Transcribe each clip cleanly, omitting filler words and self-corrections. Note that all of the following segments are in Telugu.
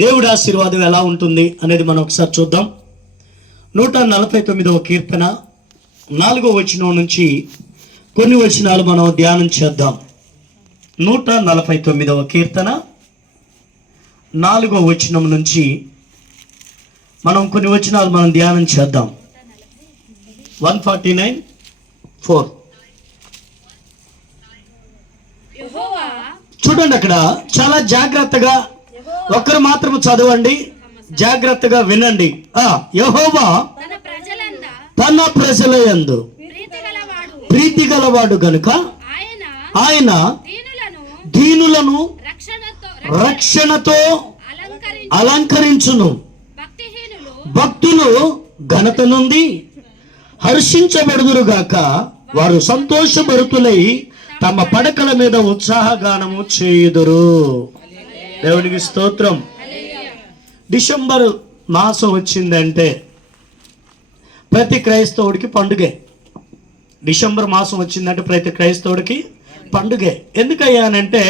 దేవుడి ఆశీర్వాదం ఎలా ఉంటుంది అనేది మనం ఒకసారి చూద్దాం. 149వ కీర్తన 4వ వచనం నుంచి కొన్ని వచనాలు మనం ధ్యానం చేద్దాం. 149వ కీర్తన 4వ వచనం నుంచి మనం కొన్ని వచనాలు మనం ధ్యానం చేద్దాం. 149:4 చూడండి. అక్కడ చాలా జాగ్రత్తగా ఒక్కరు మాత్రం చదవండి, జాగ్రత్తగా వినండి. యెహోవా తన ప్రజల యందు ప్రీతి గలవాడు గనుక ఆయన దీనులను రక్షణతో అలంకరించును. భక్తులు ఘనత నుండి హర్షించబెడుదురుగాక. వారు సంతోషభరితులై తమ పడకల మీద ఉత్సాహగానము చేయుదురు. దేవునికి స్తోత్రం. డిసెంబర్ మాసం వచ్చిందంటే ప్రతి క్రైస్తవుడికి పండుగే. డిసెంబర్ మాసం వచ్చిందంటే ప్రతి క్రైస్తవుడికి పండుగే. ఎందుకయ్యానంటే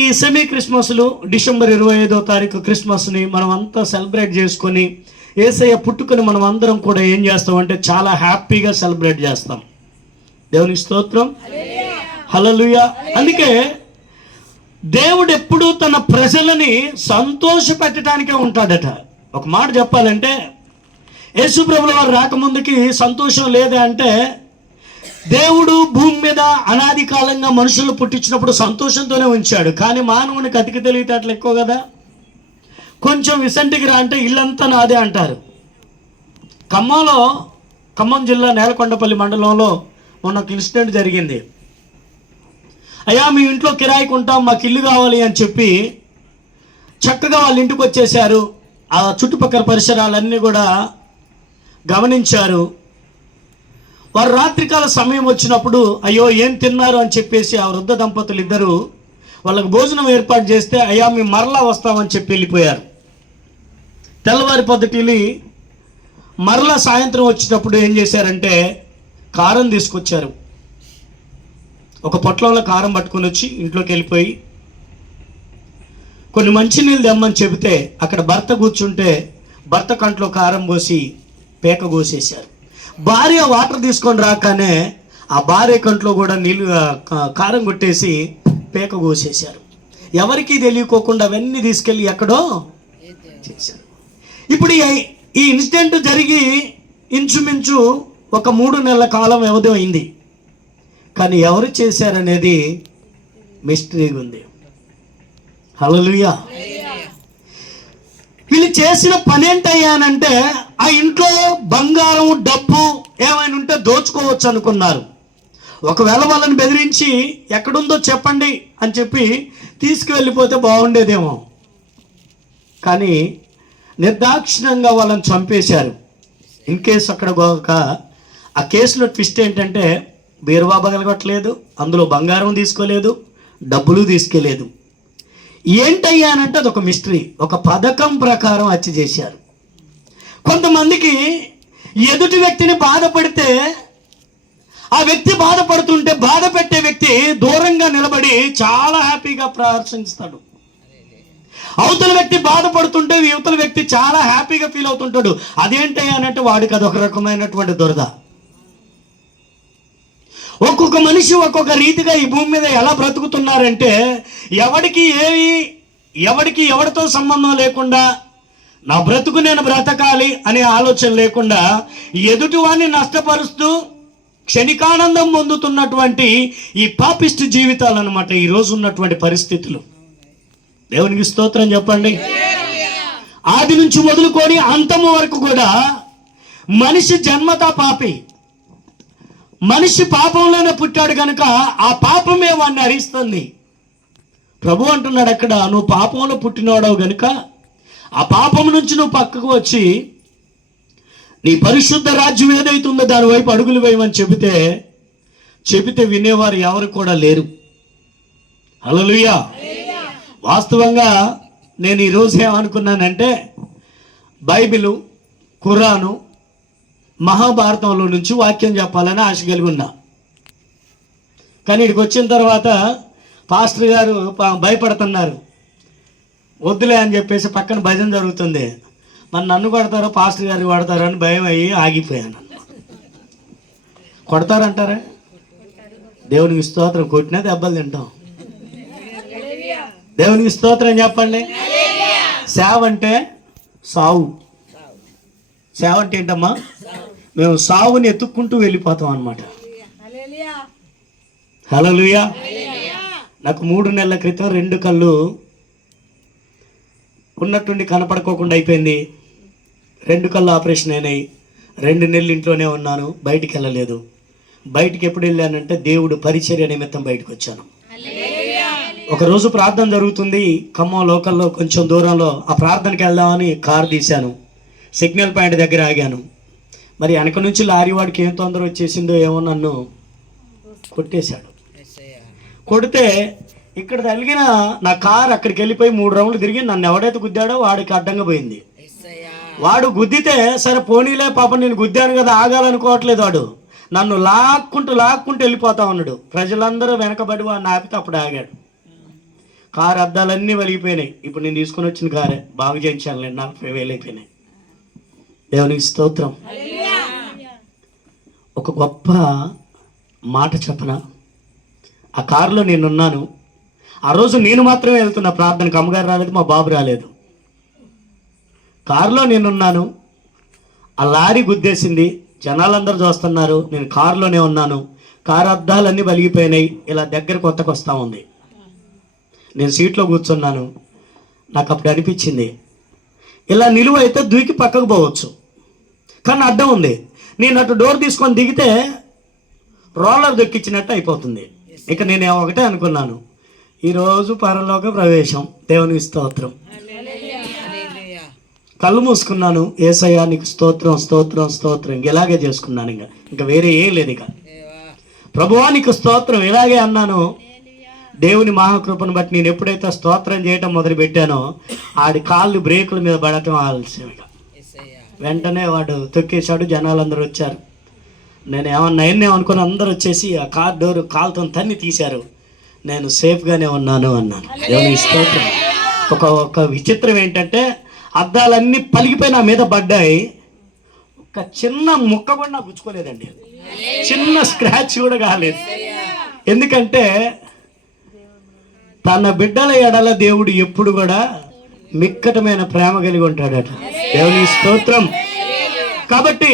ఈ సెమీ క్రిస్మస్లు, డిసెంబర్ 25వ తారీఖు క్రిస్మస్ని మనం అంతా సెలబ్రేట్ చేసుకొని యేసయ్య పుట్టుకొని మనం అందరం కూడా ఏం చేస్తామంటే చాలా హ్యాపీగా సెలబ్రేట్ చేస్తాం. దేవునికి స్తోత్రం, హల్లెలూయా. అందుకే దేవుడు ఎప్పుడూ తన ప్రజలని సంతోష పెట్టడానికే ఉంటాడట. ఒక మాట చెప్పాలంటే యేసు ప్రభుల వారు రాకముందుకి సంతోషం లేదా అంటే, దేవుడు భూమి మీద అనాది కాలంగా మనుషులు పుట్టించినప్పుడు సంతోషంతోనే ఉంచాడు. కానీ మానవునికి అతికి తెలివితేటలు ఎక్కువ కదా. కొంచెం విసంటికి రా అంటే ఇల్లంతా నాదే అంటారు. ఖమ్మం జిల్లా నేలకొండపల్లి మండలంలో మొన్న ఒక ఇన్సిడెంట్ జరిగింది. అయ్యా మీ ఇంట్లో కిరాయికి ఉంటాం, మాకు ఇల్లు కావాలి అని చెప్పి చక్కగా వాళ్ళ ఇంటికి వచ్చేసారు. ఆ చుట్టుపక్కల పరిసరాలన్నీ కూడా గమనించారు. వారు రాత్రికాల సమయం వచ్చినప్పుడు అయ్యో ఏం తిన్నారు అని చెప్పేసి ఆ వృద్ధ దంపతులు ఇద్దరు వాళ్ళకు భోజనం ఏర్పాటు చేస్తే అయ్యా మేము మరలా వస్తామని చెప్పి వెళ్ళిపోయారు. తెల్లవారి పొద్దుటిల్లి మరలా సాయంత్రం వచ్చేటప్పుడు ఏం చేశారంటే కారం తీసుకొచ్చారు. ఒక పొట్లంలో కారం పట్టుకొని వచ్చి ఇంట్లోకి వెళ్ళిపోయి కొన్ని మంచినీళ్ళు తెమ్మని చెబితే అక్కడ భర్త కూర్చుంటే భర్త కంట్లో కారం పోసి పేక కోసేశారు. భార్య వాటర్ తీసుకొని రాగానే ఆ భార్య కంట్లో కూడా నీళ్ళు కారం కొట్టేసి పేక కోసేశారు. ఎవరికీ తెలియకోకుండా అవన్నీ తీసుకెళ్ళి ఎక్కడో చేశారు. ఇప్పుడు ఈ ఇన్సిడెంట్ జరిగి ఇంచుమించు ఒక 3 నెలల కాలం వ్యవధి అయింది. కానీ ఎవరు చేశారనేది మిస్టరీగా ఉంది. హల్లెలూయా. వీళ్ళు చేసిన పని ఏంటయ్యానంటే ఆ ఇంట్లో బంగారం డబ్బు ఏమైనా ఉంటే దోచుకోవచ్చు అనుకున్నారు. ఒకవేళ వాళ్ళని బెదిరించి ఎక్కడుందో చెప్పండి అని చెప్పి తీసుకువెళ్ళిపోతే బాగుండేదేమో. కానీ నిర్దాక్షిణ్యంగా వాళ్ళని చంపేశారు. ఇన్ కేసు అక్కడ ఆ కేసులో ట్విస్ట్ ఏంటంటే బీరువా పగలగొట్టలేదు, అందులో బంగారం తీసుకోలేదు, డబ్బులు తీసుకెళ్ళలేదు. ఏంటయ్యానంటే అదొక మిస్టరీ. ఒక పథకం ప్రకారం హత్య చేశారు. కొంతమందికి ఎదుటి వ్యక్తిని బాధపడితే ఆ వ్యక్తి బాధపడుతుంటే బాధ పెట్టే వ్యక్తి దూరంగా నిలబడి చాలా హ్యాపీగా ప్రదర్శిస్తాడు. అవతల వ్యక్తి బాధపడుతుంటే యువతల వ్యక్తి చాలా హ్యాపీగా ఫీల్ అవుతుంటాడు. అదేంటయ్యానంటే వాడికి అదొక రకమైనటువంటి దురద. ఒక్కొక్క మనిషి ఒక్కొక్క రీతిగా ఈ భూమి మీద ఎలా బ్రతుకుతున్నారంటే ఎవడికి ఎవరితో సంబంధం లేకుండా నా బ్రతుకు నేను బ్రతకాలి అనే ఆలోచన లేకుండా ఎదుటివాడిని నష్టపరుస్తూ క్షణికానందం పొందుతున్నటువంటి ఈ పాపిస్ట్ జీవితాలు అన్నమాట ఈరోజు ఉన్నటువంటి పరిస్థితులు. దేవునికి స్తోత్రం చెప్పండి. ఆది నుంచి మొదలుకొని అంతము వరకు కూడా మనిషి జన్మతా పాపి. మనిషి పాపంలోనే పుట్టాడు కనుక ఆ పాపమే వాడిని హరిస్తుంది. ప్రభు అంటున్నాడు అక్కడ, నువ్వు పాపంలో పుట్టినవాడవు కనుక ఆ పాపం నుంచి నువ్వు పక్కకు వచ్చి నీ పరిశుద్ధ రాజ్యం ఏదైతుందో దాని వైపు అడుగులు వేయమని చెబితే వినేవారు ఎవరు కూడా లేరు. హల్లెలూయా. వాస్తవంగా నేను ఈరోజు ఏమనుకున్నానంటే బైబిలు, ఖురాను, మహాభారతంలో నుంచి వాక్యం చెప్పాలని ఆశ కలిగి ఉన్నా. కానీ ఇక్కడికి వచ్చిన తర్వాత పాస్టర్ గారు భయపడుతున్నారు. వద్దులే అని చెప్పేసి పక్కన భజన జరుగుతుంది. మరి నన్ను కొడతారో పాస్టర్ గారికి కొడతారో అని భయం అయ్యి ఆగిపోయాను. కొడతారంటారా? దేవునికి స్తోత్రం. కొట్టినా దెబ్బలు తింటాం. దేవునికి స్తోత్రం చెప్పండి. సేవ అంటే సావు. సేవ అంటే ఏంటమ్మా? మేము సావుని ఎత్తుక్కుంటూ వెళ్ళిపోతాం అన్నమాట. హల్లెలూయా. నాకు 3 నెలల క్రితం 2 కళ్ళు ఉన్నట్టుండి కనపడుకోకుండా అయిపోయింది. 2 కళ్ళు ఆపరేషన్ అయినాయి. 2 నెలలు ఇంట్లోనే ఉన్నాను, బయటికి వెళ్ళలేదు. బయటికి ఎప్పుడు వెళ్ళానంటే దేవుడు పరిచర్య నిమిత్తం బయటకు వచ్చాను. ఒకరోజు ప్రార్థన జరుగుతుంది ఖమ్మం లోకల్లో, కొంచెం దూరంలో. ఆ ప్రార్థనకి వెళ్దామని కారు తీశాను. సిగ్నల్ పాయింట్ దగ్గర ఆగాను. మరి వెనక నుంచి లారీ వాడికి ఏం తొందర వచ్చేసిందో ఏమో నన్ను కొట్టేశాడు. కొడితే ఇక్కడ తగిలిన నా కారు అక్కడికి వెళ్ళిపోయి 3 రౌండ్లు తిరిగి నన్ను ఎవడైతే గుద్దాడో వాడికి అడ్డంగా పోయింది. వాడు గుద్దితే సరే పోనీలే పాపం నేను గుద్దాను కదా ఆగాలనుకోవట్లేదు. వాడు నన్ను లాక్కుంటూ వెళ్ళిపోతా ఉన్నాడు. ప్రజలందరూ వెనకబడి వాడిని ఆపితే అప్పుడు ఆగాడు. కారు అద్దాలన్నీ వలిగిపోయినాయి. ఇప్పుడు నేను తీసుకుని వచ్చిన కారే బాగు చేయించాను. 40,000 అయిపోయినాయి. దేవునికి స్తోత్రం. ఒక గొప్ప మాట చెప్పనా? ఆ కారులో నేనున్నాను. ఆ రోజు నేను మాత్రమే వెళ్తున్నా ప్రార్థనకు. అమ్మగారు రాలేదు, మా బాబు రాలేదు. కారులో నేనున్నాను. ఆ లారీ గుద్దేసింది. జనాలందరూ చూస్తున్నారు. నేను కారులోనే ఉన్నాను. కారు అద్దాలన్నీ వలిగిపోయినాయి. ఇలా దగ్గర కొత్తకు వస్తూ ఉంది. నేను సీట్లో కూర్చున్నాను. నాకు అప్పుడు అనిపించింది ఇలా నిలువ అయితే దూకి పక్కకు పోవచ్చు, కానీ అడ్డం ఉంది. నేను అటు డోర్ తీసుకొని దిగితే రోలర్ దొక్కించినట్టు అయిపోతుంది. ఇక నేను ఒకటే అనుకున్నాను, ఈరోజు పరలోక ప్రవేశం. దేవునికి స్తోత్రం. కళ్ళు మూసుకున్నాను. యేసయ్యా నీకు స్తోత్రం స్తోత్రం స్తోత్రం. ఇలాగే చేసుకున్నాను. ఇంకా వేరే ఏం లేదు. ఇక ప్రభువా నీకు స్తోత్రం ఇలాగే అన్నాను. దేవుని మహాకృపను బట్టి నేను ఎప్పుడైతే స్తోత్రం చేయటం మొదలు పెట్టానో ఆడి కాళ్ళు బ్రేకుల మీద పడటం ఆలస్యంగా వెంటనే వాడు తొక్కేశాడు. జనాలందరూ వచ్చారు. నేను ఏమనుకుని అందరూ వచ్చేసి ఆ కార్ డోర్ కాలుతో తన్ని తీశారు. నేను సేఫ్గానే ఉన్నాను అన్నాను. దేవుని స్తోత్రం. ఒక విచిత్రం ఏంటంటే అద్దాలన్నీ పలిగిపోయి నా మీద పడ్డాయి. ఒక చిన్న ముక్క కూడా నాకు గుచ్చుకోలేదండి. చిన్న స్క్రాచ్ కూడా కాలేదు. ఎందుకంటే తన బిడ్డల ఎడల దేవుడు ఎప్పుడు కూడా మిక్కటమైన ప్రేమ కలిగి ఉంటాడట. దేవుని స్తోత్రం. కాబట్టి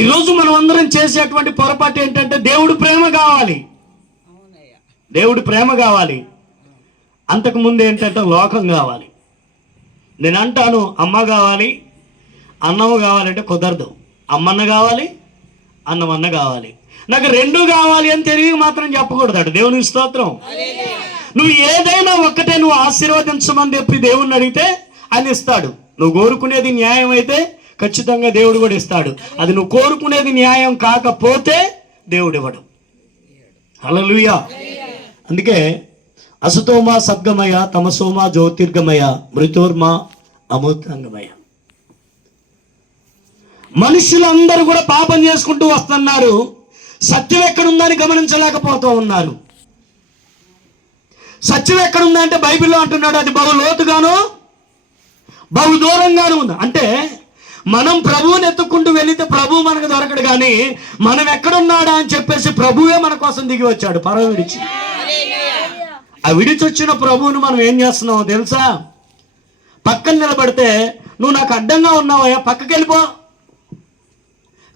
ఈరోజు మనం అందరం చేసేటువంటి పొరపాటు ఏంటంటే దేవుడు ప్రేమ కావాలి. దేవుడు ప్రేమ కావాలి. అంతకుముందు ఏంటంటే లోకం కావాలి. నేను అంటాను అమ్మ కావాలి, అన్నము కావాలంటే కుదరదు. అమ్మన్న కావాలి, అన్నమన్న కావాలి. నాకు 2 కావాలి అని తిరిగి మాత్రం చెప్పకూడదు. దేవుని స్తోత్రం. నువ్వు ఏదైనా ఒక్కటే నువ్వు ఆశీర్వదించమని చెప్పి దేవుణ్ణి అడిగితే ఆయన ఇస్తాడు. నువ్వు కోరుకునేది న్యాయం అయితే ఖచ్చితంగా దేవుడు కూడా ఇస్తాడు. అది నువ్వు కోరుకునేది న్యాయం కాకపోతే దేవుడు ఇవ్వడు. హల్లెలూయా. అందుకే అసతోమ సద్గమయ తమసోమ జ్యోతిర్గమయ మృతోర్మ అమృతంగమయ. మనుషులందరూ కూడా పాపం చేసుకుంటూ వస్తున్నారు. సత్యం ఎక్కడుందని గమనించలేకపోతూ ఉన్నారు. సత్యం ఎక్కడుందంటే బైబిల్లో అంటున్నాడు అది బహు లోతుగాను బహు దూరంగాను ఉంది. అంటే మనం ప్రభువుని ఎత్తుక్కుంటూ వెళితే ప్రభువు మనకు దొరకడు. కానీ మనం ఎక్కడున్నాడా అని చెప్పేసి ప్రభువే మన కోసం దిగి వచ్చాడు పరమ విడిచి. ఆ విడిచొచ్చిన ప్రభువుని మనం ఏం చేస్తున్నామో తెలుసా? పక్కన నిలబడితే నువ్వు నాకు అడ్డంగా ఉన్నావయ్యా, పక్కకి వెళ్ళిపో,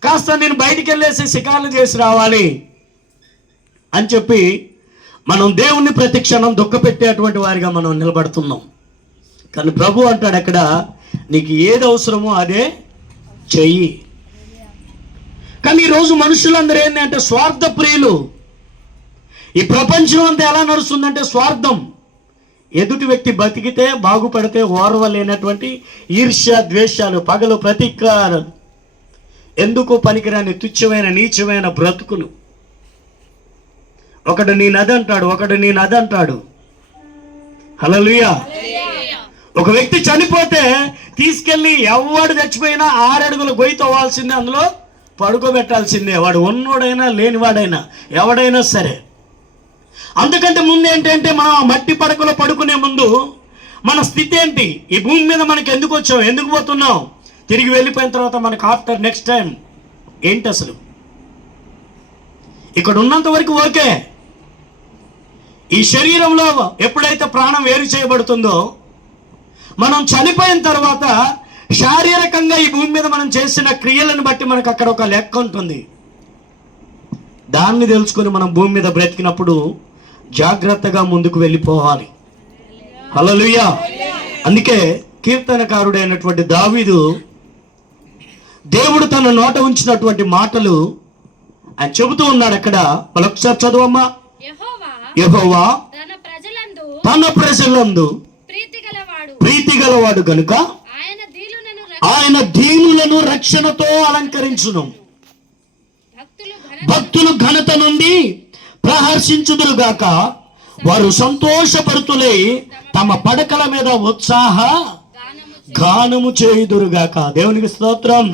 కాస్త నేను బయటికి వెళ్ళేసి షికార్లు చేసి రావాలి అని చెప్పి మనం దేవుణ్ణి ప్రతి క్షణం దుఃఖపెట్టేటువంటి వారిగా మనం నిలబడుతున్నాం. కానీ ప్రభు అంటాడు అక్కడ, నీకు ఏది అవసరమో అదే చెయ్యి. కానీ ఈరోజు మనుషులందరూ ఏంటంటే స్వార్థ ప్రియులు. ఈ ప్రపంచం అంతా ఎలా నడుస్తుందంటే స్వార్థం. ఎదుటి వ్యక్తి బతికితే బాగుపడితే ఓర్వలేనటువంటి ఈర్ష్య ద్వేషాలు, పగలు ప్రతీకారాలు, ఎందుకు పనికిరాని తుచ్చమైన నీచమైన బ్రతుకులు. ఒకడు నీ నది అంటాడు, ఒకడు నీ నది అంటాడు. హల్లెలూయా. ఒక వ్యక్తి చనిపోతే తీసుకెళ్ళి ఎవడు చచ్చిపోయినా 6 అడుగుల గొయ్యి తవ్వాల్సిందే, అందులో పడుకోబెట్టాల్సిందే. వాడు ఉన్నోడైనా లేనివాడైనా ఎవడైనా సరే. అందుకంటే ముందు ఏంటంటే మనం మట్టి పడకలో పడుకునే ముందు మన స్థితి ఏంటి, ఈ భూమి మీద మనకి ఎందుకు వచ్చాం, ఎందుకు పోతున్నాం, తిరిగి వెళ్ళిపోయిన తర్వాత మనకు ఆఫ్టర్ నెక్స్ట్ టైం ఏంటి అసలు. ఇక్కడ ఉన్నంత వరకు ఓకే. ఈ శరీరంలో ఎప్పుడైతే ప్రాణం వేరు చేయబడుతుందో, మనం చనిపోయిన తర్వాత శారీరకంగా ఈ భూమి మీద మనం చేసిన క్రియలను బట్టి మనకు అక్కడ ఒక లెక్క ఉంటుంది. దాన్ని తెలుసుకొని మనం భూమి మీద బ్రతికినప్పుడు జాగ్రత్తగా ముందుకు వెళ్ళిపోవాలి. హల్లెలూయా. అందుకే కీర్తనకారుడైనటువంటి దావీదు దేవుడు తన నోట ఉంచినటువంటి మాటలు ఆయన చెబుతూ ఉన్నాడు. అక్కడ మరొకసారి చదువమ్మా. యెహోవా తన ప్రజలందు ప్రీతి గలవాడు గనుక ఆయన దీనులను రక్షణతో అలంకరించును. భక్తులు ఘనత నుండి ప్రహర్షించుదురుగాక, వారు సంతోషపడుతులై తమ పడకల మీద ఉత్సాహ గానము చేయుదురుగాక. దేవునికి స్తోత్రం.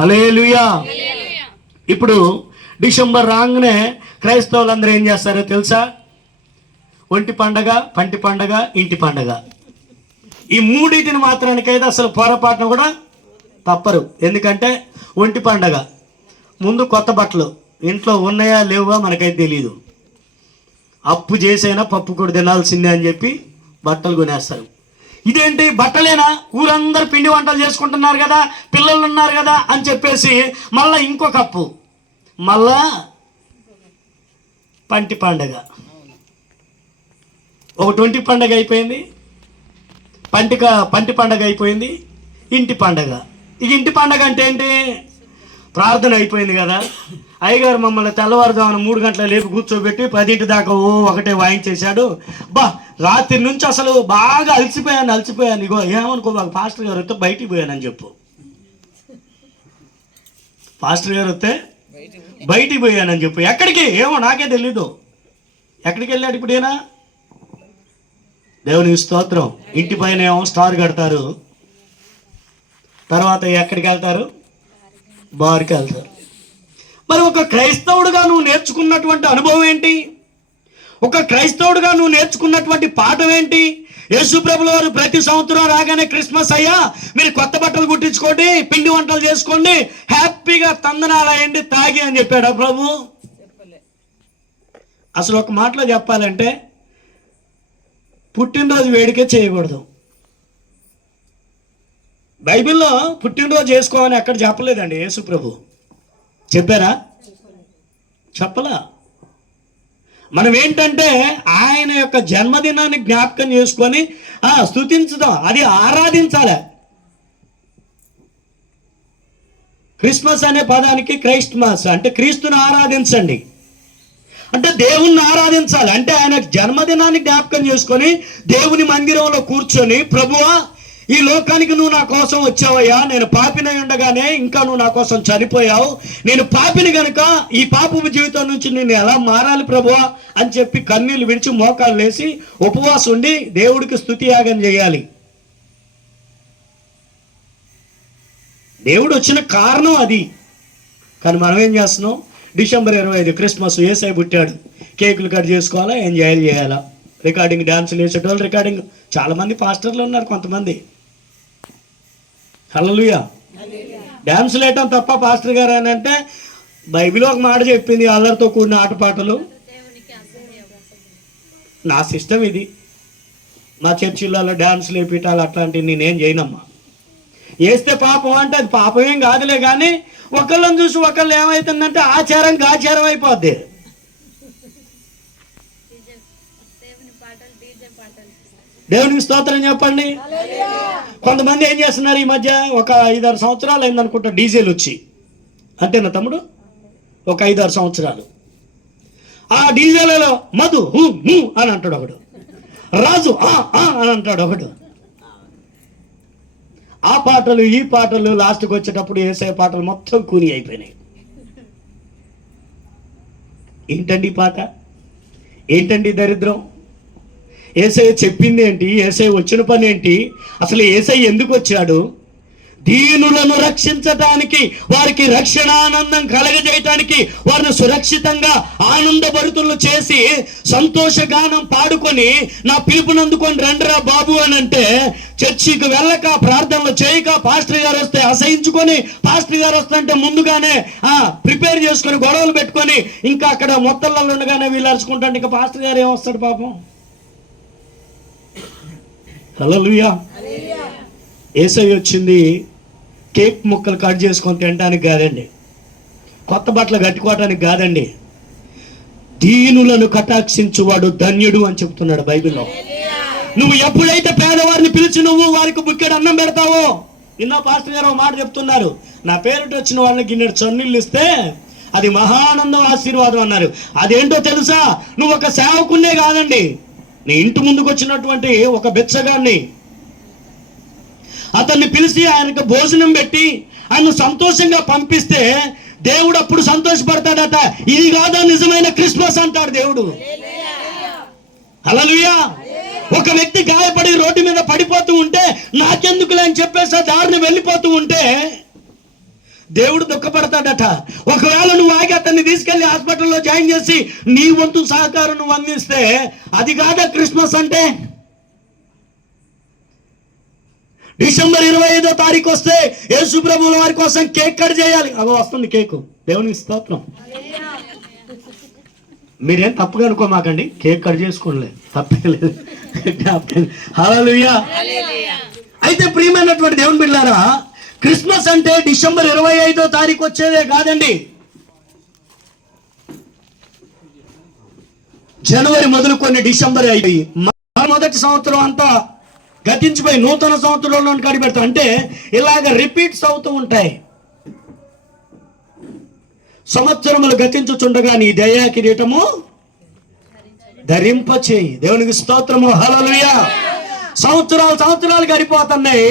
హల్లెలూయా. ఇప్పుడు డిసెంబర్ రాగానే క్రైస్తవులందరూ ఏం చేస్తారో తెలుసా? ఒంటి పండగ, పంటి పండగ, ఇంటి పండగ, ఈ మూడింటిని మాత్రానికైతే అసలు పొరపాటున కూడా తప్పరు. ఎందుకంటే ఒంటి పండగ ముందు కొత్త బట్టలు ఇంట్లో ఉన్నాయా లేవా మనకైతే తెలియదు. అప్పు చేసైనా పప్పు కూడా తినాల్సిందే అని చెప్పి బట్టలు కొనేస్తారు. ఇదేంటి బట్టలేనా, ఊరందరూ పిండి వంటలు చేసుకుంటున్నారు కదా, పిల్లలు ఉన్నారు కదా అని చెప్పేసి మళ్ళీ ఇంకొక అప్పు, మళ్ళా పంటి పండగ. ఒకటి ఒంటి పండగ అయిపోయింది, పంటి పండగ అయిపోయింది, ఇంటి పండగ. ఇక ఇంటి పండగ అంటే ఏంటి? ప్రార్థన అయిపోయింది కదా, అయ్యగారు మమ్మల్ని తెల్లవారుజామున 3 గంటల లేపు కూర్చోబెట్టి 10 దాకా ఒకటే వాయించేశాడు. రాత్రి నుంచి అసలు బాగా అలసిపోయాను. ఇగో ఏమనుకో, పాస్టర్ గారు వస్తే బయటికి పోయానని చెప్పు. పాస్టర్ గారు వస్తే బయటికి పోయానని చెప్పు. ఎక్కడికి ఏమో నాకే తెలీదు. ఎక్కడికి వెళ్ళాడు ఇప్పుడు ఈయన? దేవునికి స్తోత్రం. ఇంటి పైన ఏమో స్టార్ కడతారు, తర్వాత ఎక్కడికి వెళ్తారు? బార్కి వెళ్తారు. మరి ఒక క్రైస్తవుడుగా నువ్వు నేర్చుకున్నటువంటి అనుభవం ఏంటి? ఒక క్రైస్తవుడుగా నువ్వు నేర్చుకున్నటువంటి పాఠం ఏంటి? యేసు ప్రభుల వారు ప్రతి సంవత్సరం రాగానే క్రిస్మస్ అయ్యా మీరు కొత్త బట్టలు కుట్టించుకోండి, పిండి వంటలు చేసుకోండి, హ్యాపీగా తందనాలు అయ్యండి, తాగి అని చెప్పాడా ప్రభు? అసలు ఒక మాటలో చెప్పాలంటే పుట్టినరోజు వేడుక చేయకూడదు. బైబిల్లో పుట్టినరోజు చేసుకోమని ఎక్కడ చెప్పలేదండి యేసు ప్రభు. చెప్పారా? చెప్పలా. మనం ఏంటంటే ఆయన యొక్క జన్మదినాన్ని జ్ఞాపకం చేసుకొని స్తుతించుదాం, అది ఆరాధించాలి. క్రిస్మస్ అనే పదానికి క్రైస్ట్మాస్ అంటే క్రీస్తుని ఆరాధించండి, అంటే దేవుణ్ణి ఆరాధించాలి. అంటే ఆయన జన్మదినాన్ని జ్ఞాపకం చేసుకొని దేవుని మందిరంలో కూర్చొని, ప్రభువా ఈ లోకానికి నువ్వు నా కోసం వచ్చావయ్యా, నేను పాపినై ఉండగానే ఇంకా నువ్వు నా కోసం చనిపోయావు, నేను పాపిని గనుక ఈ పాపపు జీవితం నుంచి నేను ఎలా మారాలి ప్రభువా అని చెప్పి కన్నీళ్ళు విడిచి మోకాళ్ళు లేసి ఉపవాసం ఉండి దేవుడికి స్తుతి యాగం చేయాలి. దేవుడు వచ్చిన కారణం అది. కానీ మనం ఏం చేస్తున్నాం? డిసెంబర్ 25 క్రిస్మస్, యేసయ్య పుట్టాడు, కేకులు కట్ చేసుకోవాలా, ఎంజాయ్ చేయాలా, రికార్డింగ్ డాన్సులు వేసేటోళ్ళు రికార్డింగ్. చాలామంది పాస్టర్లు ఉన్నారు కొంతమంది. హల్లెలూయా. డాన్సులు వేయటం తప్ప పాస్టర్ గారు అని అంటే బైబిల్ ఒక మాట చెప్పింది, అల్లరితో కూడిన ఆటపాటలు. నా సిస్టమ్ ఇది. మా చర్చిలలో డాన్సులు వేపిటాలు అట్లాంటివి నేనేం చేయనమ్మా. వేస్తే పాపం అంటే అది పాపం ఏం కాదులే, కానీ ఒకళ్ళని చూసి ఒకళ్ళు ఏమవుతుందంటే ఆచారం గాచారం అయిపోద్ది. దేవునికి స్తోత్రం చెప్పండి. కొంతమంది ఏం చేస్తున్నారు ఈ మధ్య, ఒక 5-6 సంవత్సరాలు అయిందనుకుంటా డీజేలు వచ్చి, అంతేనా తమ్ముడు? ఒక 5-6 సంవత్సరాలు ఆ డీజేలలో మధు హూ హూ అని అంటాడు ఒకడు, రాజు అని అంటాడు ఒకడు. ఆ పాటలు ఈ పాటలు లాస్ట్కి వచ్చేటప్పుడు యేసయ్య పాటలు మొత్తం కూని అయిపోయినాయి. ఏంటండి పాట? ఏంటండి దరిద్రం? యేసయ్య చెప్పింది ఏంటి? యేసయ్య వచ్చిన పని ఏంటి? అసలు యేసయ్య ఎందుకు వచ్చాడు? దీనులను రక్షించటానికి, వారికి రక్షణానందం కలగజేయటానికి, వారిని సురక్షితంగా ఆనందభరితులు చేసి సంతోషగానం పాడుకొని నా పిలుపునందుకొని రండిరా బాబు అని అంటే, చర్చికి వెళ్ళక, ప్రార్థనలు చేయక, పాస్టర్ గారు వస్తే అసహించుకొని, పాస్టర్ గారు వస్తుంటే ముందుగానే ప్రిపేర్ చేసుకొని గొడవలు పెట్టుకొని, ఇంకా అక్కడ మొత్తలలో ఉండగానే వీళ్ళు అరుచుకుంటాంటే ఇంకా పాస్టర్ గారు ఏమొస్తాడు పాపం. హల్లెలూయా. యేసయ్య వచ్చింది కేక్ ముక్కలు కట్ చేసుకొని తినడానికి కాదండి, కొత్త బట్టలు కట్టుకోవటానికి కాదండి. దీనులను కటాక్షించువాడు ధన్యుడు అని చెప్తున్నాడు బైబిల్లో. నువ్వు ఎప్పుడైతే పేదవారిని పిలిచి నువ్వు వారికి బుక్కెడు అన్నం పెడతావో, నిన్న పాస్టర్ గారు మాట చెప్తున్నారు, నా పేరుట వచ్చిన వాళ్ళకి ఇన్నెడు చన్నీళ్ళు ఇస్తే అది మహానందం, ఆశీర్వాదం అన్నారు. అదేంటో తెలుసా? నువ్వు ఒక సేవకున్నే కాదండి, నీ ఇంటి ముందుకు వచ్చినటువంటి ఒక బెచ్చగాన్ని, అతన్ని పిలిచి ఆయనకు భోజనం పెట్టి ఆయన సంతోషంగా పంపిస్తే దేవుడు అప్పుడు సంతోషపడతాడట. ఇది కాదా నిజమైన క్రిస్మస్ అంటాడు దేవుడు. హల్లెలూయా. ఒక వ్యక్తి గాయపడి రోడ్డు మీద పడిపోతూ ఉంటే నాకెందుకులే అని చెప్పేసి దారిని వెళ్ళిపోతూ ఉంటే దేవుడు దుఃఖపడతాడట. ఒకవేళ నువ్వు ఆగి అతన్ని తీసుకెళ్లి హాస్పిటల్లో జాయిన్ చేసి నీ వంతు సహకారం నువ్వు అందిస్తే అది కాదా క్రిస్మస్ అంటే? డిసెంబర్ 25వ తారీఖు వస్తే యేసు ప్రభువుల వారి కోసం కేక్ కట్ చేయాలి. అదో వస్తుంది కేకు. దేవునికి స్తోత్రం. మీరేం తప్పుగా అనుకోమాకండి, కేక్ కట్ చేసుకోలే, తప్పలేదు. హల్లెలూయా. అయితే ప్రియమైనటువంటి దేవుని బిడ్డలారా, క్రిస్మస్ అంటే డిసెంబర్ 25వ తారీఖు వచ్చేదే కాదండి. జనవరి మొదలుకొని డిసెంబర్ అయ్యి మొదటి సంవత్సరం అంతా గతించిపోయి నూతన సంవత్సరంలో కడిపెడతాం. అంటే ఇలాగ రిపీట్స్ అవుతూ ఉంటాయి. సంవత్సరములు గతించుచుండగా నీ దయా కిరీటము ధరింపచేయి. దేవునికి స్తోత్రము. హల్లెలూయా. సంవత్సరాలు గడిపోతున్నాయి.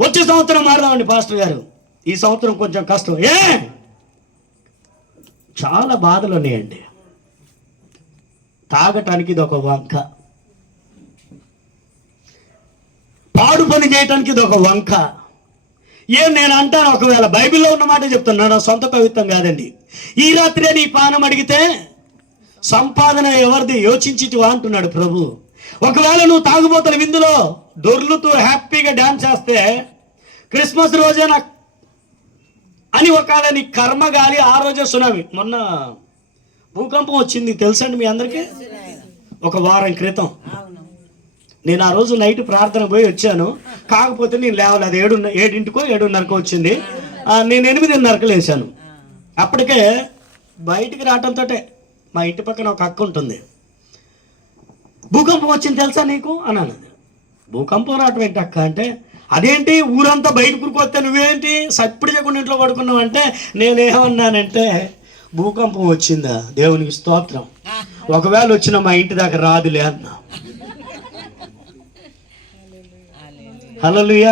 వచ్చే సంవత్సరం మారదామండి పాస్టర్ గారు, ఈ సంవత్సరం కొంచెం కష్టం. చాలా బాధలు ఉన్నాయండి. తాగటానికి ఇది ఒక వంక, పాడు పని చేయటానికి ఇది ఒక వంక. నేను అంటాను, ఒకవేళ బైబిల్లో ఉన్న మాట చెప్తున్నాను, నా సొంత కవిత్వం కాదండి. ఈ రాత్రే నీ పానం అడిగితే సంపాదన ఎవరిది యోచించిటివా అంటున్నాడు ప్రభు. ఒకవేళ నువ్వు తాగుబోతుల విందులో దొర్లుతూ హ్యాపీగా డాన్స్ చేస్తే క్రిస్మస్ రోజే నాకు అని ఒకవేళ నీ కర్మ గాలి ఆ రోజే సునామీ. మొన్న భూకంపం వచ్చింది తెలుసండి మీ అందరికీ, ఒక వారం క్రితం. నేను ఆ రోజు నైట్ ప్రార్థన పోయి వచ్చాను. కాకపోతే నేను లేవాలి, అది 7:00కో 7:30కో వచ్చింది. నేను 8:30కు లేచాను. అప్పటికే బయటికి రావటంతో మా ఇంటి పక్కన ఒక అక్క ఉంటుంది. భూకంపం వచ్చింది తెలుసా నీకు అన్నాను. భూకంపం రావటం ఏంటి అక్క అంటే, అదేంటి ఊరంతా బయటకు వస్తే నువ్వేంటి సప్పుడు చేయకుండా ఇంట్లో పడుకున్నావు అంటే, నేనేమన్నానంటే భూకంపం వచ్చిందా, దేవునికి స్తోత్రం, ఒకవేళ వచ్చిన మా ఇంటి దాకా రాదులే అన్నా. హల్లెలూయా.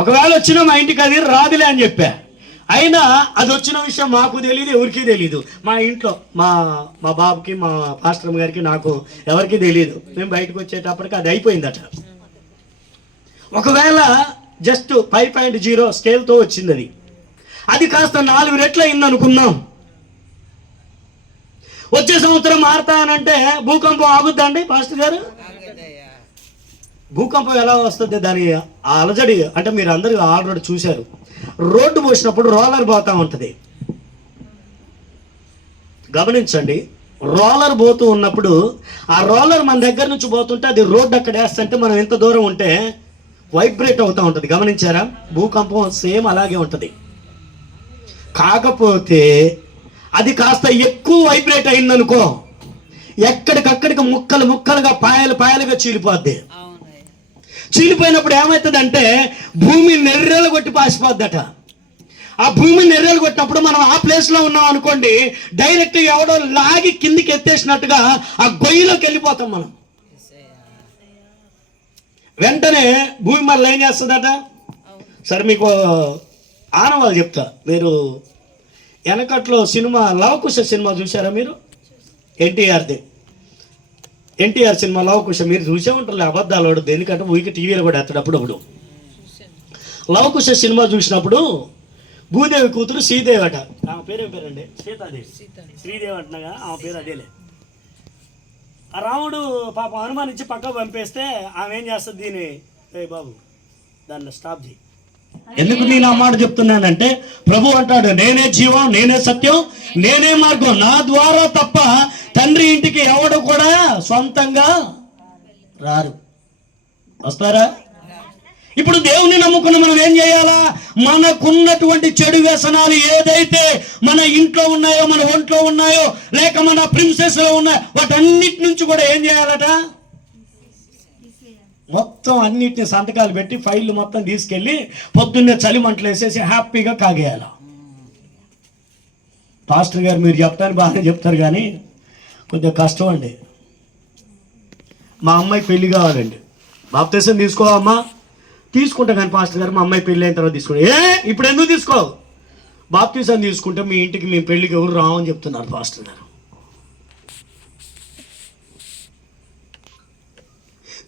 ఒకవేళ వచ్చినా మా ఇంటికి అది రాదులే అని చెప్పా. అయినా అది వచ్చిన విషయం మాకు తెలియదు, ఎవరికి తెలియదు. మా ఇంట్లో మా బాబుకి, మా పాస్టర్ గారికి, నాకు ఎవరికి తెలియదు. మేము బయటకు వచ్చేటప్పటికి అది అయిపోయిందట. ఒకవేళ జస్ట్ 5.0 స్కేల్తో వచ్చింది. అది కాస్త 4 రెట్లు అయింది అనుకున్నాం. వచ్చే సంవత్సరం మారుతానంటే భూకంపం ఆగుద్దండి పాస్టర్ గారు? భూకంపం ఎలా వస్తుంది, దాని అలజడి అంటే మీరు అందరూ ఆల్రెడీ చూశారు. రోడ్డు పోసినప్పుడు రోలర్ పోతా ఉంటుంది, గమనించండి. రోలర్ పోతూ ఉన్నప్పుడు ఆ రోలర్ మన దగ్గర నుంచి పోతుంటే అది రోడ్డు అక్కడ వేస్తుంటే మనం ఎంత దూరం ఉంటే వైబ్రేట్ అవుతూ ఉంటుంది. గమనించారా? భూకంపం సేమ్ అలాగే ఉంటుంది. కాకపోతే అది కాస్త ఎక్కువ వైబ్రేట్ అయిందనుకో, ఎక్కడికక్కడికి ముక్కలుగా పాయలుగా చీలిపోద్ది. చీలిపోయినప్పుడు ఏమవుతుందంటే భూమి నెర్రెలు కొట్టి పాసిపోద్దట. ఆ భూమి నెర్రెలు కొట్టినప్పుడు మనం ఆ ప్లేస్లో ఉన్నాం అనుకోండి, డైరెక్ట్ ఎవడో లాగి కిందికి ఎత్తేసినట్టుగా ఆ గొయ్యిలోకి వెళ్ళిపోతాం మనం. వెంటనే భూమి మళ్ళీ ఏం చేస్తుందట? సరే మీకు ఆనవాళ్ళు చెప్తా. మీరు వెనకట్లో సినిమా లవకుశ సినిమా చూసారా మీరు? ఎన్టీఆర్ సినిమా లవకుశ మీరు చూసే ఉంటారు. అబద్ధాలు ఆడద్దు, ఎందుకంటే ఊరికి టీవీలో కూడా ఎత్తడప్పుడు. లవకుశ సినిమా చూసినప్పుడు భూదేవి కూతురు శ్రీదేవి అట, ఆమె పేరేం పేరండి? సీతాదేవి. శ్రీదేవి అంటున్నాగా, ఆమె పేరు అదేలే. ఆ రాముడు పాపం అనుమానించి పక్కకు పంపేస్తే ఆమె ఏం చేస్తుంది? దీని ఏ బాబు దాన్ని స్టాప్ చేయి. ఎందుకు నేను ఆ మాట చెప్తున్నానంటే, ప్రభు అంటాడు, నేనే జీవం, నేనే సత్యం, నేనే మార్గం, నా ద్వారా తప్ప తండ్రి ఇంటికి ఎవడు కూడా సొంతంగా రారు. వస్తారా? ఇప్పుడు దేవుని నమ్ముకున్న మనం ఏం చేయాలా? మనకున్నటువంటి చెడు వ్యసనాలు ఏదైతే మన ఇంట్లో ఉన్నాయో, మన ఒంట్లో ఉన్నాయో, లేక మన ప్రిన్సెస్ లో ఉన్నాయో, వాటన్నిటి నుంచి కూడా ఏం చేయాలట? మొత్తం అన్నిటిని సంతకాలు పెట్టి ఫైళ్ళు మొత్తం తీసుకెళ్ళి పొద్దున్నే చలిమంటలు వేసేసి హ్యాపీగా కాగేయాల. పాస్టర్ గారు మీరు చెప్తాను బాగానే చెప్తారు, కానీ కొద్దిగా కష్టం అండి. మా అమ్మాయి పెళ్లి కావాలండి, బాప్తిసం తీసుకోవమ్మా, తీసుకుంటా కానీ పాస్టర్ గారు మా అమ్మాయి పెళ్ళి అయిన తర్వాత తీసుకోండి. ఇప్పుడు ఎందుకు తీసుకో? బాప్తిసం తీసుకుంటే మీ ఇంటికి మీ పెళ్ళికి ఎవరు రావని చెప్తున్నారు పాస్టర్ గారు.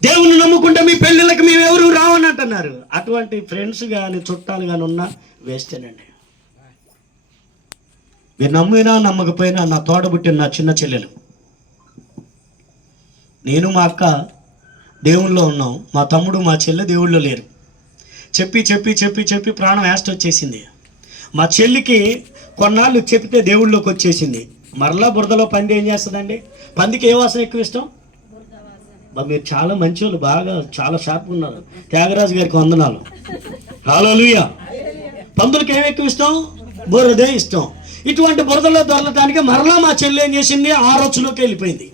దేవుని నమ్ముకుంటే మీ పెళ్ళిళ్ళకి మేము ఎవరు రావని అంటున్నారు. అటువంటి ఫ్రెండ్స్ కానీ చుట్టాలు కానీ ఉన్నా వేస్తేనండి. మీరు నమ్మినా నమ్మకపోయినా నా తోడబుట్టిన నా చిన్న చెల్లెలు, నేను మా అక్క దేవుళ్ళలో ఉన్నాం, మా తమ్ముడు మా చెల్లె దేవుళ్ళో లేరు. చెప్పి చెప్పి చెప్పి చెప్పి ప్రాణం యాస్ట్ వచ్చేసింది. మా చెల్లికి కొన్నాళ్ళు చెప్తే దేవుళ్ళలోకి వచ్చేసింది. మరలా బురదలో పంది ఏం చేస్తుందండి? పందికి ఏ వాసన ఎక్కువ ఇష్టం? మీరు చాలా మంచి వాళ్ళు, బాగా చాలా షార్ప్ ఉన్నారు. త్యాగరాజు గారికి వందనాలు. హల్లెలూయా. పందులకి ఏమి ఎక్కువ ఇష్టం? బురదే ఇష్టం. ఇటువంటి బురదలో దొరలటానికి మరలా మా చెల్లి ఏం చేసింది? ఆ రొచ్చులోకి వెళ్ళిపోయింది.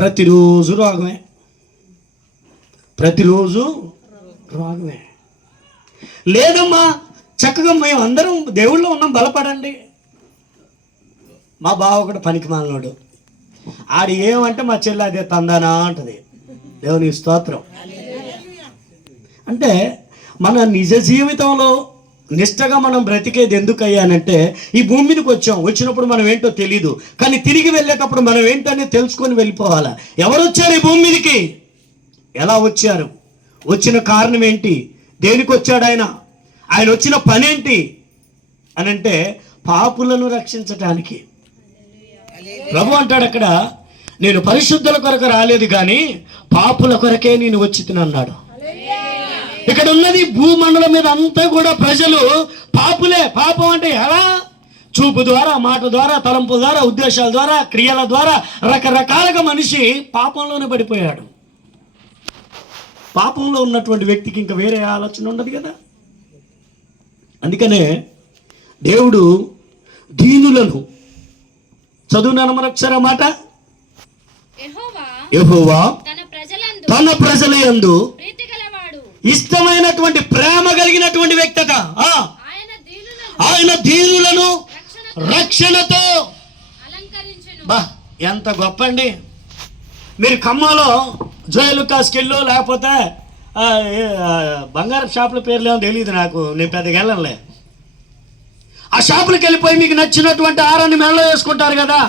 ప్రతిరోజు రోగమే, ప్రతిరోజు రోగమే. లేదమ్మా, చక్కగా మేము అందరం దేవుళ్ళో ఉన్నాం, బలపడండి. మా బావ ఒకటి పనికి మాలినోడు, ఆడు ఏమంటే మా చెల్లి అదే తందానా అంటది. దేవుని స్తోత్రం. అంటే మన నిజ జీవితంలో నిష్టగా మనం బ్రతికేది ఎందుకు అయ్యానంటే, ఈ భూమి మీదకి వచ్చాం, వచ్చినప్పుడు మనం ఏంటో తెలీదు, కానీ తిరిగి వెళ్ళేటప్పుడు మనం ఏంటనే తెలుసుకొని వెళ్ళిపోవాలా. ఎవరు వచ్చారు ఈ భూమి మీదకి? ఎలా వచ్చారు? వచ్చిన కారణం ఏంటి? దేనికి వచ్చాడు ఆయన? ఆయన వచ్చిన పని ఏంటి అని అంటే, పాపులను రక్షించటానికి. ప్రభు అంటాడు అక్కడ, నేను పరిశుద్ధుల కొరకు రాలేదు కానీ పాపుల కొరకే నేను వచ్చి తినన్నాడు. ఇక్కడ ఉన్నది భూమండలం మీద అంతా కూడా ప్రజలు పాపులే. పాపం అంటే ఎలా? చూపు ద్వారా, మాట ద్వారా, తలంపు ద్వారా, ఉద్దేశాల ద్వారా, క్రియల ద్వారా రకరకాలుగా మనిషి పాపంలోనే పడిపోయాడు. పాపంలో ఉన్నటువంటి వ్యక్తికి ఇంకా వేరే ఆలోచన ఉండదు కదా. అందుకనే దేవుడు దీనులను, చదువునాను మరొకసారి మాట, యెహోవా తన ప్రజల యందు ఇష్టమైనటువంటి ప్రేమ కలిగినటువంటి వ్యక్తట. ఆయన దీనులను రక్షణతో. బా ఎంత గొప్ప అండి. మీరు ఖమ్మంలో జోయలుకాస్కి వెళ్ళో, లేకపోతే బంగారం షాపుల పేర్లు ఏమో తెలియదు నాకు, నేను పెద్దగా వెళ్ళనులే. ఆ షాపులకు వెళ్ళిపోయి మీకు నచ్చినటువంటి ఆరాన్ని మెడలో వేసుకుంటారు కదా.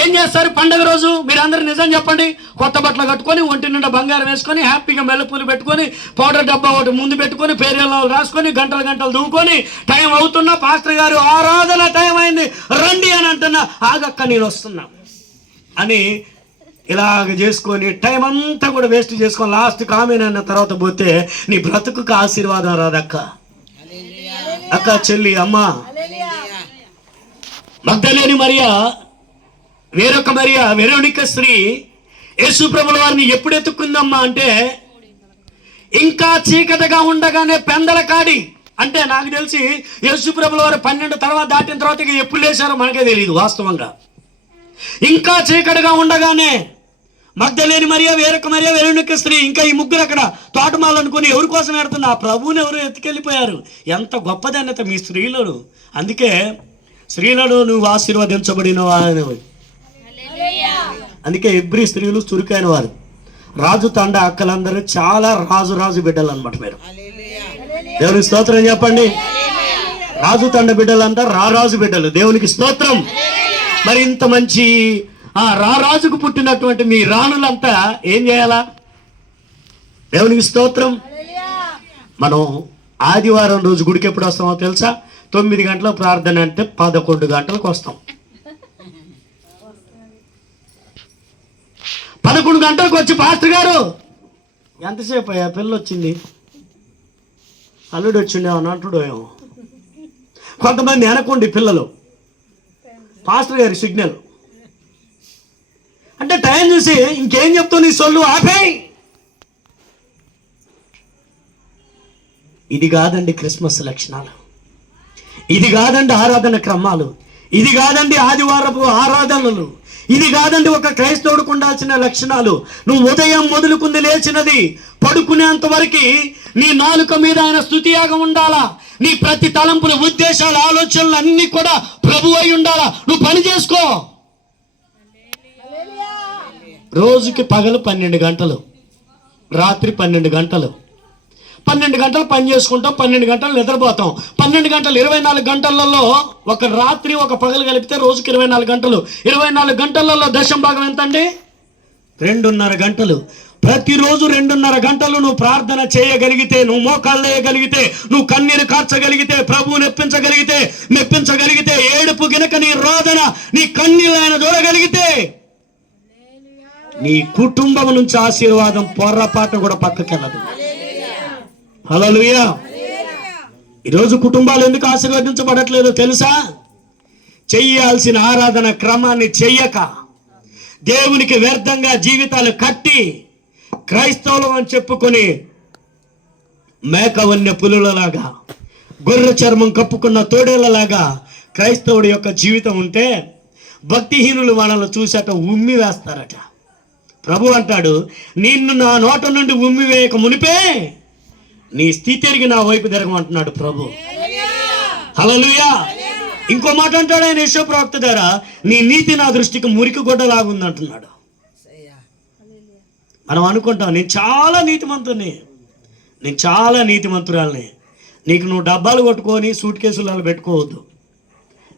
ఏం చేస్తారు పండగ రోజు? మీరు అందరూ నిజం చెప్పండి. కొత్త బట్టలు కట్టుకొని, ఒంటి నిండా బంగారం వేసుకొని, హ్యాపీగా మెల్లపూలు పెట్టుకొని, పౌడర్ డబ్బా ఒకటి ముందు పెట్టుకొని, పేర్లు రాసుకొని, గంటలు గంటలు దువ్వుకొని, టైం అవుతున్నా పాస్టర్ గారు ఆరాధన టైం అయింది రండి అని అంటున్నా, ఆగక్క నేను వస్తున్నా అని ఇలాగ చేసుకొని టైం అంతా కూడా వేస్ట్ చేసుకొని లాస్ట్ కామెంట్ అన్న తర్వాత పోతే నీ బ్రతుకుకు ఆశీర్వాదం రాదక్క. అక్క, చెల్లి, అమ్మ. మగ్దలేని మరియా, వేరొక మరియా, వెరోనిక స్త్రీ యేసు ప్రభుల వారిని ఎప్పుడు ఎత్తుకుందమ్మా అంటే, ఇంకా చీకటిగా ఉండగానే పెందల కాడి. అంటే నాకు తెలిసి యేసు ప్రభుల వారు 12 తర్వాత దాటిన తర్వాత ఎప్పుడు లేచారో మనకే తెలియదు వాస్తవంగా. ఇంకా చీకటిగా ఉండగానే మగ్దలేని మరియా, వేరొక మరియా, వెరోనిక స్త్రీ, ఇంకా ఈ ముగ్గురు అక్కడ తోటమాలు అనుకుని ఎవరి కోసం పెడుతున్నా? ఆ ప్రభువుని ఎవరు ఎత్తుకెళ్ళిపోయారు. ఎంత గొప్పదన్నత మీ స్త్రీలను. అందుకే స్త్రీలను నువ్వు ఆశీర్వదించబడినవా అనేవి. అందుకే ఎబ్రీ స్త్రీలు చురుకైన వారు. రాజు తండ అక్కలందరూ చాలా రాజు బిడ్డలు అనమాట. మీరు దేవునికి స్తోత్రం చెప్పండి. రాజు తండ బిడ్డలంతా రాజు బిడ్డలు. దేవునికి స్తోత్రం. మరి ఇంత మంచి ఆ రారాజుకు పుట్టినటువంటి మీ రాణులంతా ఏం చేయాలా? దేవునికి స్తోత్రం. మనం ఆదివారం రోజు గుడికి ఎప్పుడు వస్తామో తెలుసా? 9 గంటల ప్రార్థన అంటే 11 గంటలకు వస్తాం. 11 గంటలకు వచ్చి పాస్టర్ గారు ఎంతసేపు అయ్యా పిల్ల వచ్చింది, అల్లుడు వచ్చిండే అని అంటుడో ఏమో. కొంతమంది వెనకండి పిల్లలు పాస్టర్ గారి సిగ్నల్ అంటే టైం చూసి ఇంకేం చెప్తావు నీ సొల్లు ఆపేయ్. ఇది కాదండి క్రిస్మస్ లక్షణాలు, ఇది కాదండి ఆరాధన క్రమాలు, ఇది కాదండి ఆదివారపు ఆరాధనలు, ఇది కాదండి ఒక క్రైస్తవుడికి ఉండాల్సిన లక్షణాలు. నువ్వు ఉదయం మొదలుకుంది లేచినది పడుకునేంత వరకు నీ నాలుక మీద ఆయన స్తుతియాగం ఉండాలా. నీ ప్రతి తలంపుల ఉద్దేశాలు ఆలోచనలు అన్ని కూడా ప్రభు అయి ఉండాలా. నువ్వు పని చేసుకో. రోజుకి పగలు 12 గంటలు, రాత్రి 12 గంటలు, 12 గంటలు పని చేసుకుంటాం, 12 గంటలు నిద్రపోతాం. 12 గంటలు 24 గంటలలో ఒక రాత్రి ఒక పగలు కలిపితే రోజుకి 24 గంటలు. 24 గంటలలో దశం భాగం ఎంత అండి? 2.5 గంటలు. ప్రతిరోజు 2.5 గంటలు నువ్వు ప్రార్థన చేయగలిగితే, నువ్వు మోకాళ్ళు వేయగలిగితే, నువ్వు కన్నీరు కార్చగలిగితే, ప్రభువుని మెప్పించగలిగితే, ఏడుపు గినక నీ రోదన నీ కన్నీళ్ళు ఆయన చూడగలిగితే, నీ కుటుంబం నుంచి ఆశీర్వాదం పొర్రపాటు కూడా పక్కకెళ్ళదు. హల్లెలూయా. ఈరోజు కుటుంబాలు ఎందుకు ఆశీర్వదించబడట్లేదో తెలుసా? చెయ్యాల్సిన ఆరాధన క్రమాన్ని చెయ్యక, దేవునికి వ్యర్థంగా జీవితాలు కట్టి, క్రైస్తవులు అని చెప్పుకొని మేకవన్య పులులలాగా, గొర్రె చర్మం కప్పుకున్న తోడేళ్లలాగా క్రైస్తవుడి యొక్క జీవితం ఉంటే భక్తిహీనులు మనల్ని చూసాక ఉమ్మి వేస్తారట. ప్రభు అంటాడు, నిన్ను నా నోట నుండి ఉమ్మి వేయక మునిపే నీ స్థితి ఎరిగి నా వైపు తిరగమంటున్నాడు ప్రభు. హల్లెలూయా. ఇంకో మాట అంటాడు ఆయన యేషయా ప్రవక్త ద్వారా, నీ నీతి నా దృష్టికి మురికి గొడ్డలాగుంది అంటున్నాడు. మనం అనుకుంటాం నేను చాలా నీతిమంతురాలని. నీకు నువ్వు డబ్బాలు కొట్టుకొని సూట్ కేసులలో పెట్టుకోవద్దు.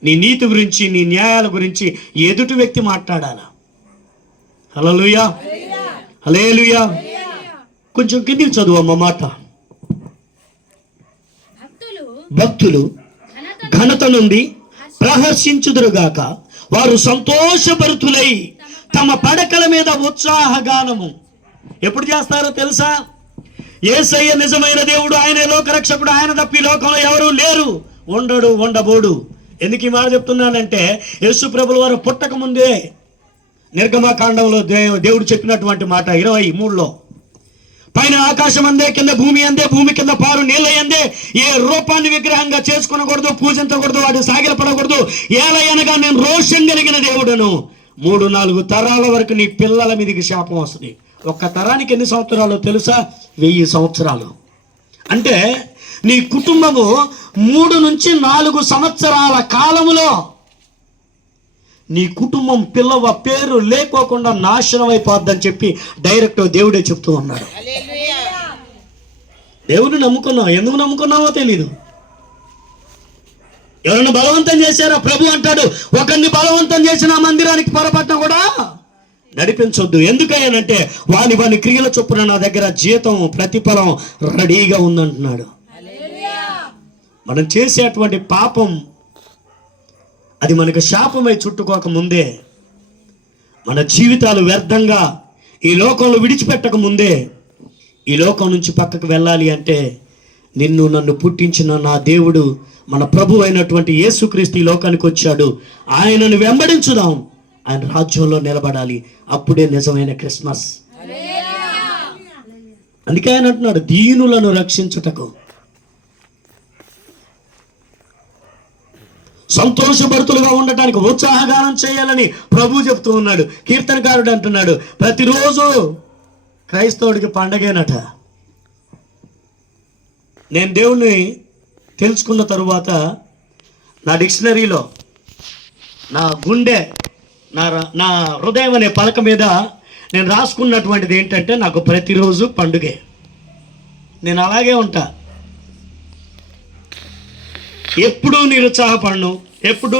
నీ నీతి గురించి, నీ న్యాయాల గురించి ఎదుటి వ్యక్తి మాట్లాడాలా. హల్లెలూయా, హల్లెలూయా. కొంచెం కిందికి చదువు అమ్మ మాట. భక్తులు ఘనత నుండి ప్రహర్షించుదురుగాక, వారు సంతోషభరితులై తమ పడకల మీద ఉత్సాహగానము ఎప్పుడు చేస్తారో తెలుసా? యేసయ్య నిజమైన దేవుడు, ఆయనే లోకరక్షకుడు, ఆయన తప్పి లోకంలో ఎవరు లేరు, ఉండడు, ఉండబోడు. ఎందుకు ఈ మాట చెప్తున్నానంటే, యేసు ప్రభుల వారు పుట్టక ముందే నిర్గమకాండంలో దేవుడు చెప్పినటువంటి మాట 23లో, పైన ఆకాశం అందే, కింద భూమి అందే, భూమి కింద పారు నీళ్ళ అందే, ఏ రూపాన్ని విగ్రహంగా చేసుకునకూడదు, పూజించకూడదు, వాటి సాగిలపడకూడదు. ఏలయనగా నేను రోషం కలిగిన దేవుడను. 3-4 తరాల వరకు నీ పిల్లల మీదకి శాపం వస్తుంది. ఒక్క తరానికి ఎన్ని సంవత్సరాలు తెలుసా? 1000 సంవత్సరాలు. అంటే నీ కుటుంబము 3 నుంచి 4 సంవత్సరాల కాలములో నీ కుటుంబం పిల్లవ పేరు లేకోకుండా నాశనం అయిపోద్దని చెప్పి డైరెక్ట్ దేవుడే చెప్తూ ఉన్నాడు. దేవుడిని నమ్ముకున్నావు, ఎందుకు నమ్ముకున్నావో తెలీదు. ఎవరిని బలవంతం చేశారా? ప్రభు అంటాడు, ఒకరిని బలవంతం చేసిన మందిరానికి పొరపాటున కూడా నడిపించొద్దు. ఎందుకయ్యానంటే వాని క్రియల చొప్పున నా దగ్గర జీతం, ప్రతిఫలం రెడీగా ఉందంటున్నాడు. మనం చేసేటువంటి పాపం అది మనకు శాపమై చుట్టుకోక ముందే, మన జీవితాలు వ్యర్థంగా ఈ లోకంలో విడిచిపెట్టక ముందే, ఈ లోకం నుంచి పక్కకు వెళ్ళాలి అంటే నిన్ను నన్ను పుట్టించిన నా దేవుడు, మన ప్రభు అయినటువంటి యేసుక్రీస్తు ఈ లోకానికి వచ్చాడు. ఆయనను వెంబడించుదాం, ఆయన రాజ్యంలో నిలబడాలి. అప్పుడే నిజమైన క్రిస్మస్. అందుకే ఆయన అంటున్నాడు, దీనులను రక్షించుటకు, సంతోషభరితులుగా ఉండటానికి ఉత్సాహగానం చేయాలని ప్రభు చెప్తూ ఉన్నాడు. కీర్తనకారుడు అంటున్నాడు, ప్రతిరోజు క్రైస్తవుడికి పండగేనట. నేను దేవుణ్ణి తెలుసుకున్న తరువాత నా డిక్షనరీలో నా గుండె, నా హృదయం అనే పలక మీద నేను రాసుకున్నటువంటిది ఏంటంటే, నాకు ప్రతిరోజు పండుగే. నేను అలాగే ఉంటా. ఎప్పుడూ నిరుత్సాహపడను, ఎప్పుడూ